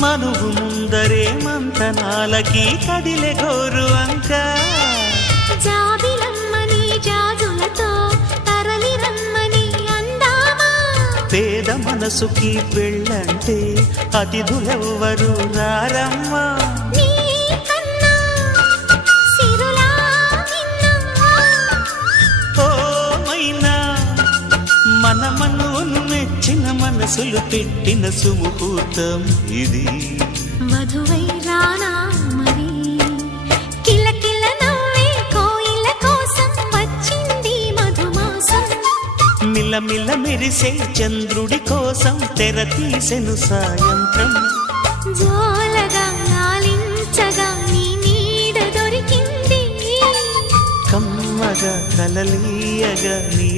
మనువు ముందరే మంతనాలకి కదిలే గోరు అంక. జాబిలమ్మని జాజులతో తరలి రమ్మని అందామా? పేద మనసుకి పెళ్ళంటే అతిథులెవ్వరు రారమ్మా. నీ మెచ్చిన మనసులు పెట్టిన సుముహూర్తం ఇది. వధువై రానా మరి కిలకిల నవ్వే కోయిల కోసం వచ్చింది మధుమాసం. మిలమిల మెరిసే చంద్రుడి కోసం తెర తీసెను సాయంత్రం. జోలగా లాలించగా నీ నీడ దొరికింది. కమ్మగా కలలీయగా నీ